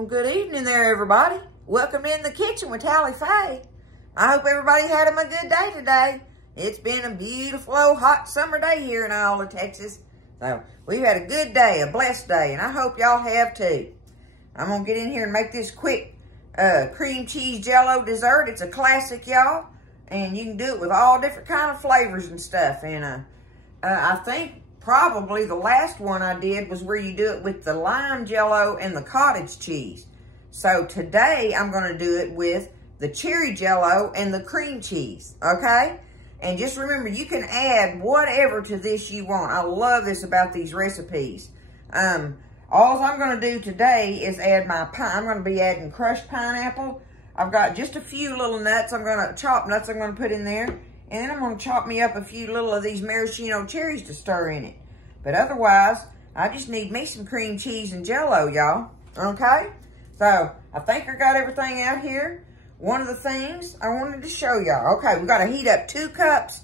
Well, good evening there, everybody. Welcome in the kitchen with Tally Faye. I hope everybody had them a good day today. It's been a beautiful, old, hot summer day here in Iowa, Texas. So, we've had a good day, a blessed day, and I hope y'all have too. I'm going to get in here and make this quick cream cheese jello dessert. It's a classic, y'all, and you can do it with all different kind of flavors and stuff. And I think probably the last one I did was where you do it with the lime jello and the cottage cheese. So today I'm going to do it with the cherry jello and the cream cheese, okay? And just remember, you can add whatever to this you want. I love this about these recipes. All I'm going to do today is add I'm going to be adding crushed pineapple. I've got just a few little nuts. Chop nuts I'm going to put in there. And then I'm going to chop me up a few little of these maraschino cherries to stir in it. But otherwise, I just need me some cream cheese and jello, y'all. Okay? So, I think I got everything out here. One of the things I wanted to show y'all. Okay, we've got to heat up 2 cups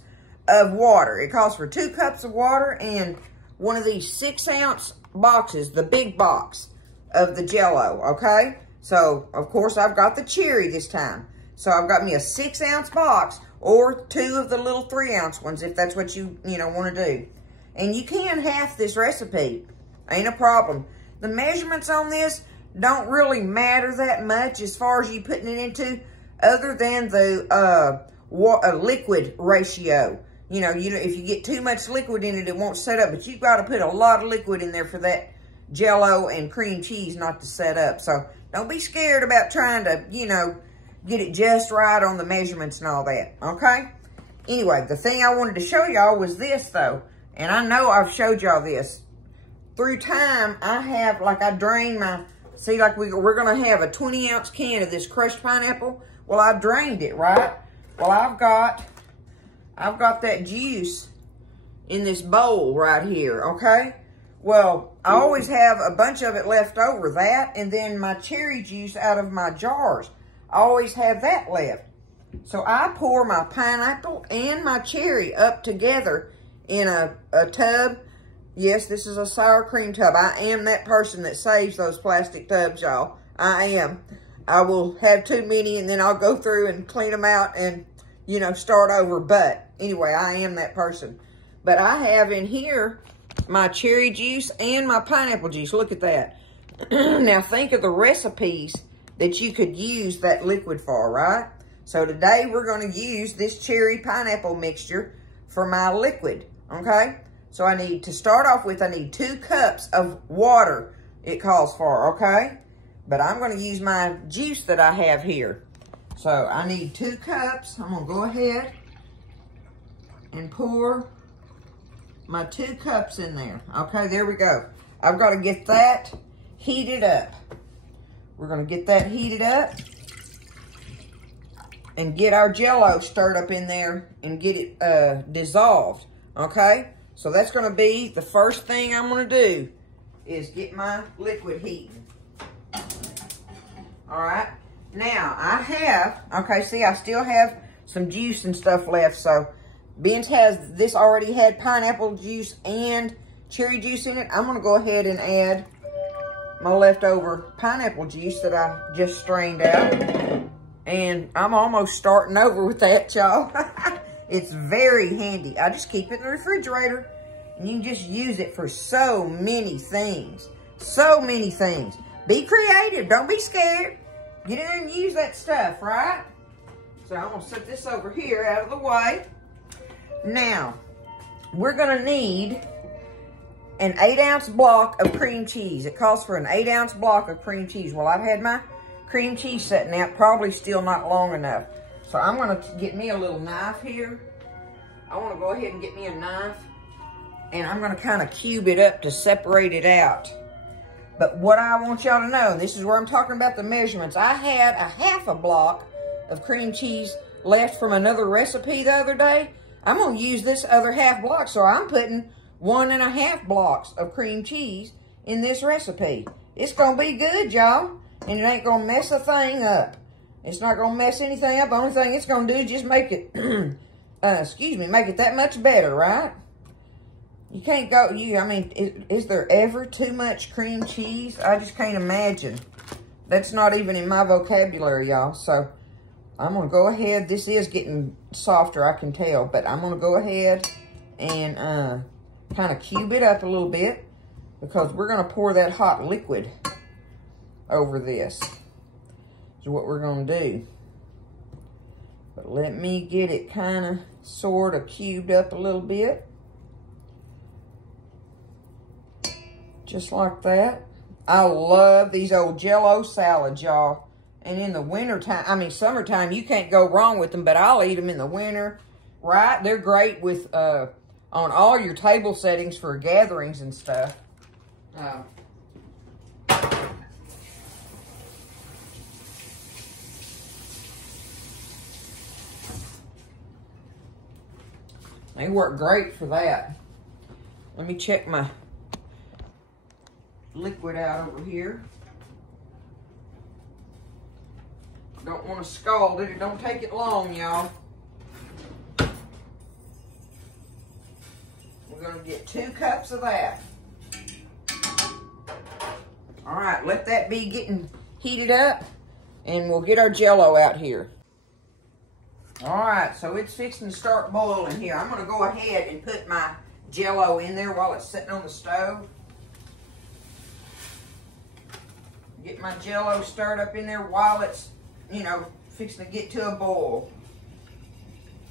of water. It calls for 2 cups of water and one of these 6-ounce boxes, the big box of the jello, okay? So, of course, I've got the cherry this time. So, I've got me a 6-ounce box or 2 of the little 3-ounce ones if that's what you want to do. And you can half this recipe. Ain't a problem. The measurements on this don't really matter that much as far as you putting it into, other than the liquid ratio. If you get too much liquid in it, it won't set up. But you've got to put a lot of liquid in there for that jello and cream cheese not to set up. So don't be scared about trying to, get it just right on the measurements and all that, okay? Anyway, the thing I wanted to show y'all was this, though. And I know I've showed y'all this. Through time, I drained my, see, like we're going to have a 20-ounce can of this crushed pineapple. Well, I drained it, right? Well, I've got that juice in this bowl right here, okay? Well, I always have a bunch of it left over, that, and then my cherry juice out of my jars. I always have that left. So I pour my pineapple and my cherry up together in a tub. Yes, this is a sour cream tub. I am that person that saves those plastic tubs, y'all. I am. I will have too many and then I'll go through and clean them out and, start over. But anyway, I am that person. But I have in here my cherry juice and my pineapple juice. Look at that. Now think of the recipes that you could use that liquid for, right? So today we're going to use this cherry pineapple mixture for my liquid, okay? So I need 2 cups of water, it calls for, okay? But I'm going to use my juice that I have here. So I need 2 cups. I'm going to go ahead and pour my 2 cups in there. Okay, there we go. I've got to get that heated up. We're going to get that heated up and get our jello stirred up in there and get it dissolved, okay? So that's going to be the first thing I'm going to do is get my liquid heating. All right. Now, I still have some juice and stuff left. So, Ben's this already had pineapple juice and cherry juice in it. I'm going to go ahead and add my leftover pineapple juice that I just strained out. And I'm almost starting over with that, y'all. It's very handy. I just keep it in the refrigerator. And you can just use it for so many things. So many things. Be creative. Don't be scared. Get in there and use that stuff, right? So I'm going to set this over here out of the way. Now, we're going to need an 8-ounce block of cream cheese. It calls for an 8-ounce block of cream cheese. Well, I've had my cream cheese setting out, probably still not long enough. So I'm going to get me a little knife here. I want to go ahead and get me a knife. And I'm going to kind of cube it up to separate it out. But what I want y'all to know, and this is where I'm talking about the measurements. I had a half a block of cream cheese left from another recipe the other day. I'm going to use this other half block. So I'm putting 1.5 blocks of cream cheese in this recipe. It's going to be good, y'all. And it ain't going to mess a thing up. It's not going to mess anything up. The only thing it's going to do is just make it, make it that much better, right? You can't go, is there ever too much cream cheese? I just can't imagine That's not even in my vocabulary, y'all. So I'm going to go ahead. This is getting softer, I can tell. But I'm going to go ahead and kind of cube it up a little bit, because we're going to pour that hot liquid over this. Is what we're going to do. But let me get it kind of sort of cubed up a little bit. Just like that. I love these old Jello salads, y'all. And in the wintertime, I mean summertime, you can't go wrong with them, but I'll eat them in the winter, right? They're great with, on all your table settings for gatherings and stuff. They work great for that. Let me check my liquid out over here. Don't want to scald it. It don't take it long, y'all. We're going to get 2 cups of that. All right, let that be getting heated up, and we'll get our Jello out here. All right, so it's fixing to start boiling here. I'm going to go ahead and put my Jello in there while it's sitting on the stove. Get my Jello stirred up in there while it's, you know, fixing to get to a boil.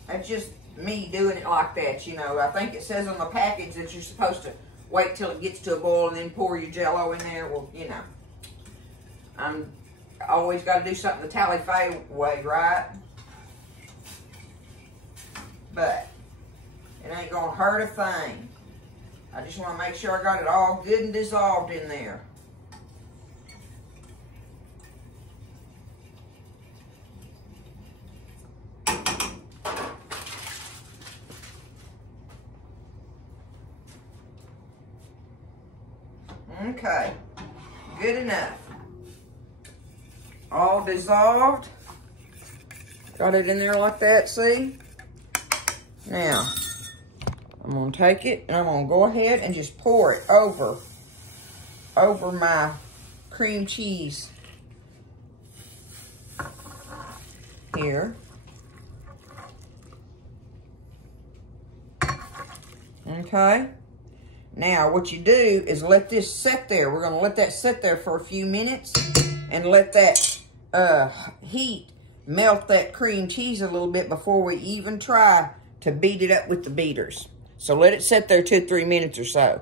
That's just me doing it like that, you know. I think it says on the package that you're supposed to wait till it gets to a boil and then pour your Jello in there. Well, you know, I always got to do something the Tally Faye way, right? But it ain't going to hurt a thing. I just want to make sure I got it all good and dissolved in there. Okay, good enough. All dissolved. Got it in there like that, see? Now, I'm going to take it and I'm going to go ahead and just pour it over my cream cheese here. Okay. Now, what you do is let this sit there. We're going to let that sit there for a few minutes and let that heat melt that cream cheese a little bit before we even try to beat it up with the beaters. So let it sit there 2-3 minutes or so.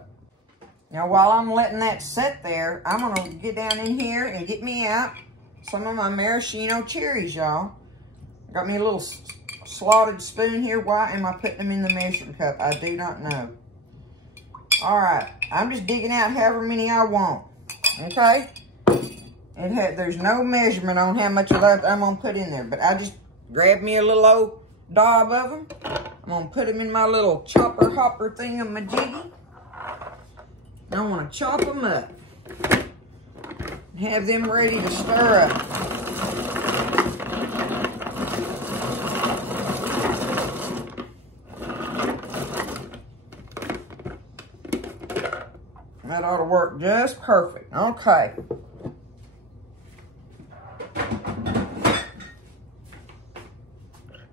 Now, while I'm letting that sit there, I'm going to get down in here and get me out some of my maraschino cherries, y'all. Got me a little slotted spoon here. Why am I putting them in the measuring cup? I do not know. All right, I'm just digging out however many I want, okay? There's no measurement on how much of that I'm gonna put in there, but I just grabbed me a little old daub of them. I'm gonna put them in my little chopper hopper thingamajiggy. I wanna chop them up and have them ready to stir up. That ought to work just perfect. Okay.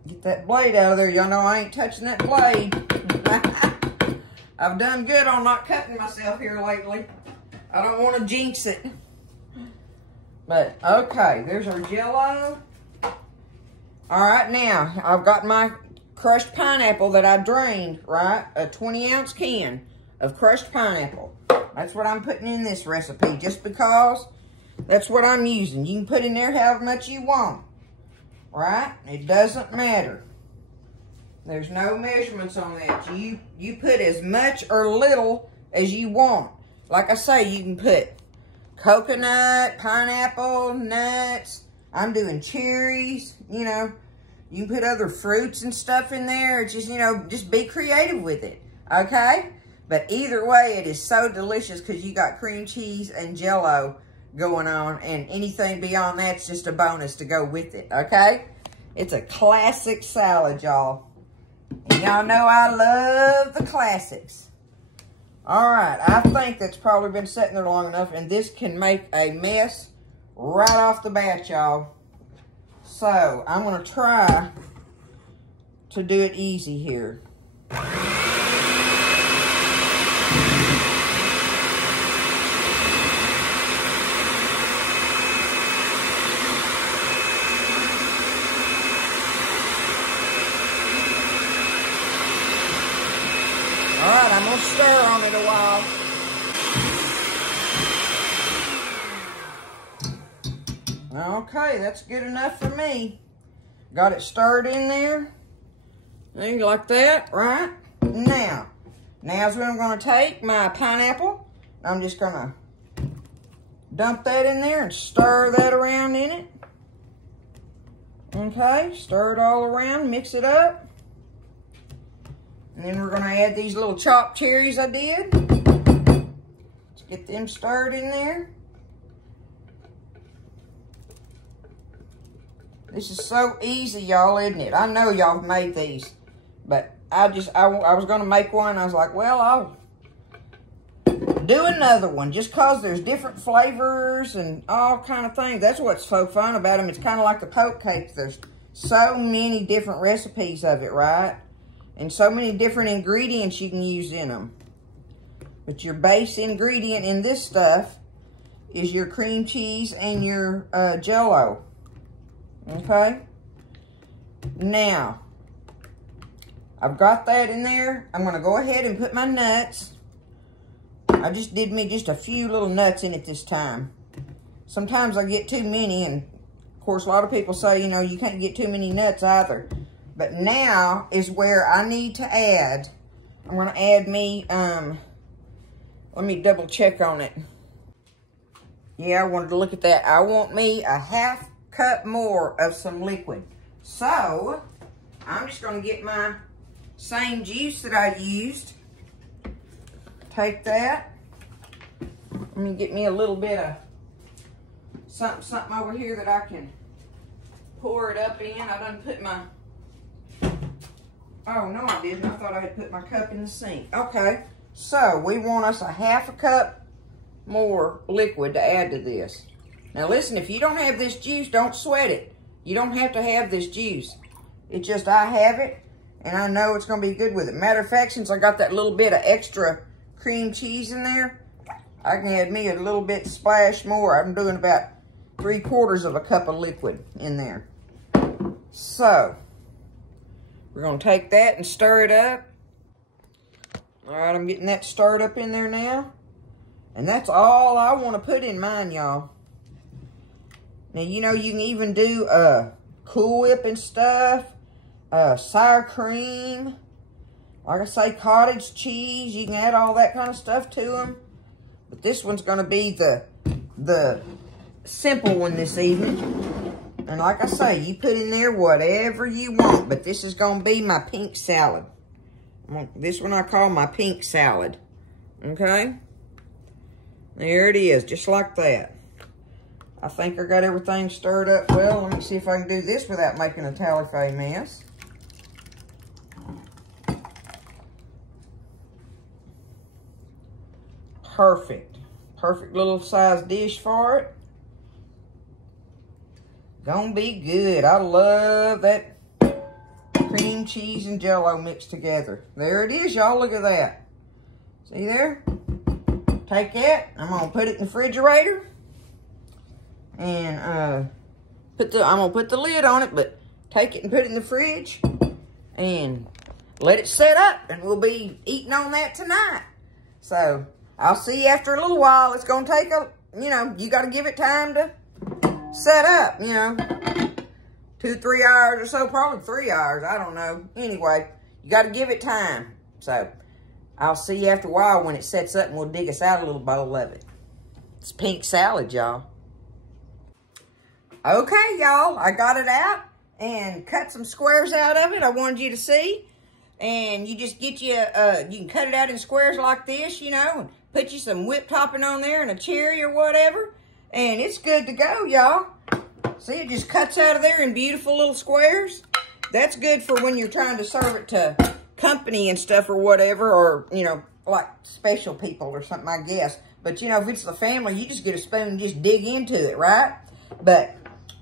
Get that blade out of there. Y'all know I ain't touching that blade. I've done good on not cutting myself here lately. I don't want to jinx it. But, okay. There's our Jello. All right, now, I've got my crushed pineapple that I drained, right? A 20-ounce can of crushed pineapple. That's what I'm putting in this recipe, just because that's what I'm using. You can put in there however much you want, right? It doesn't matter. There's no measurements on that. You put as much or little as you want. Like I say, you can put coconut, pineapple, nuts. I'm doing cherries, you know. You can put other fruits and stuff in there. It's just, you know, just be creative with it, okay? But either way, it is so delicious because you got cream cheese and Jello going on. And anything beyond that's just a bonus to go with it, okay? It's a classic salad, y'all. And y'all know I love the classics. All right, I think that's probably been sitting there long enough. And this can make a mess right off the bat, y'all. So I'm gonna try to do it easy here. All right, I'm gonna stir on it a while. Okay, that's good enough for me. Got it stirred in there. There, like that, right? Now's when I'm gonna take my pineapple. I'm just gonna dump that in there and stir that around in it. Okay, stir it all around, mix it up. And then we're gonna add these little chopped cherries I did. Let's get them stirred in there. This is so easy, y'all, isn't it? I know y'all have made these, but I was gonna make one. I was like, well, I'll do another one just cause there's different flavors and all kind of things. That's what's so fun about them. It's kind of like the poke cakes. There's so many different recipes of it, right? And so many different ingredients you can use in them. But your base ingredient in this stuff is your cream cheese and your jello. Okay? Now, I've got that in there. I'm going to go ahead and put my nuts. I just did me just a few little nuts in it this time. Sometimes I get too many, and of course a lot of people say, you know, you can't get too many nuts either. But now is where I need to add. I'm going to add me, let me double check on it. Yeah, I wanted to look at that. I want me a half cup more of some liquid. So, I'm just going to get my same juice that I used. Take that. Let me get me a little bit of something over here that I can pour it up in. I done put my... Oh, no, I didn't. I thought I had put my cup in the sink. Okay, so we want us a half a cup more liquid to add to this. Now, listen, if you don't have this juice, don't sweat it. You don't have to have this juice. It's just I have it, and I know it's going to be good with it. Matter of fact, since I got that little bit of extra cream cheese in there, I can add me a little bit splash more. I'm doing about 3/4 of a cup of liquid in there. So, we're going to take that and stir it up. All right, I'm getting that stirred up in there now. And that's all I want to put in mine, y'all. Now, you know, you can even do Cool Whip and stuff, sour cream, like I say, cottage cheese. You can add all that kind of stuff to them. But this one's going to be the simple one this evening. And like I say, you put in there whatever you want. But this is going to be my pink salad. This one I call my pink salad. Okay? There it is, just like that. I think I got everything stirred up well. Let me see if I can do this without making a tally-fay mess. Perfect. Perfect little size dish for it. Gonna be good. I love that cream cheese and jello mixed together. There it is, y'all. Look at that. See there? Take that. I'm gonna put it in the refrigerator. And I'm gonna put the lid on it, but take it and put it in the fridge and let it set up, and we'll be eating on that tonight. So I'll see you after a little while. It's gonna take you gotta give it time to set up, 2-3 hours or so, probably 3 hours, I don't know. Anyway, you gotta give it time. So I'll see you after a while when it sets up, and we'll dig us out a little bowl of it. It's pink salad, y'all. Okay, y'all, I got it out and cut some squares out of it. I wanted you to see. And you just get you can cut it out in squares like this, and put you some whipped topping on there and a cherry or whatever. And it's good to go, y'all. See, it just cuts out of there in beautiful little squares. That's good for when you're trying to serve it to company and stuff or whatever, or, like special people or something, I guess. But, if it's the family, you just get a spoon and just dig into it, right? But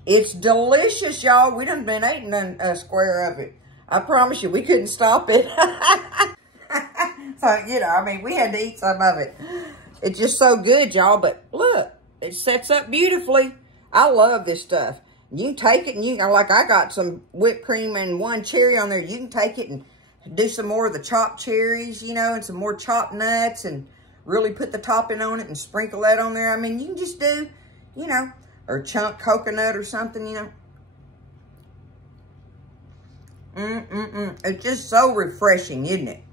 it's delicious, y'all. We done been eating a square of it. I promise you, we couldn't stop it. So, you know, I mean, we had to eat some of it. It's just so good, y'all. But look, it sets up beautifully. I love this stuff. You can take it and you can, like I got some whipped cream and one cherry on there. You can take it and do some more of the chopped cherries, you know, and some more chopped nuts and really put the topping on it and sprinkle that on there. I mean, you can just do, you know, or chunk coconut or something, you know. It's just so refreshing, isn't it?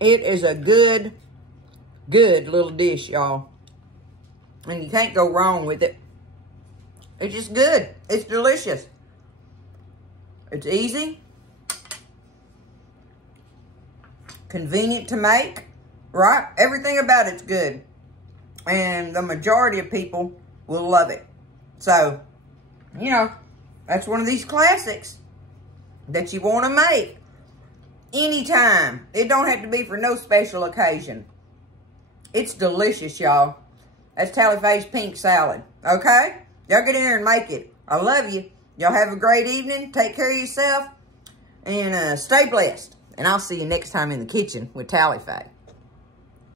It is a good, good little dish, y'all. And you can't go wrong with it. It's just good. It's delicious. It's easy. Convenient to make, right? Everything about it's good. And the majority of people will love it. So, you know, that's one of these classics that you want to make anytime. It don't have to be for no special occasion. It's delicious, y'all. That's Tally Faye's pink salad. Okay? Y'all get in here and make it. I love you. Y'all have a great evening. Take care of yourself. And stay blessed. And I'll see you next time in the kitchen with Tally Faye.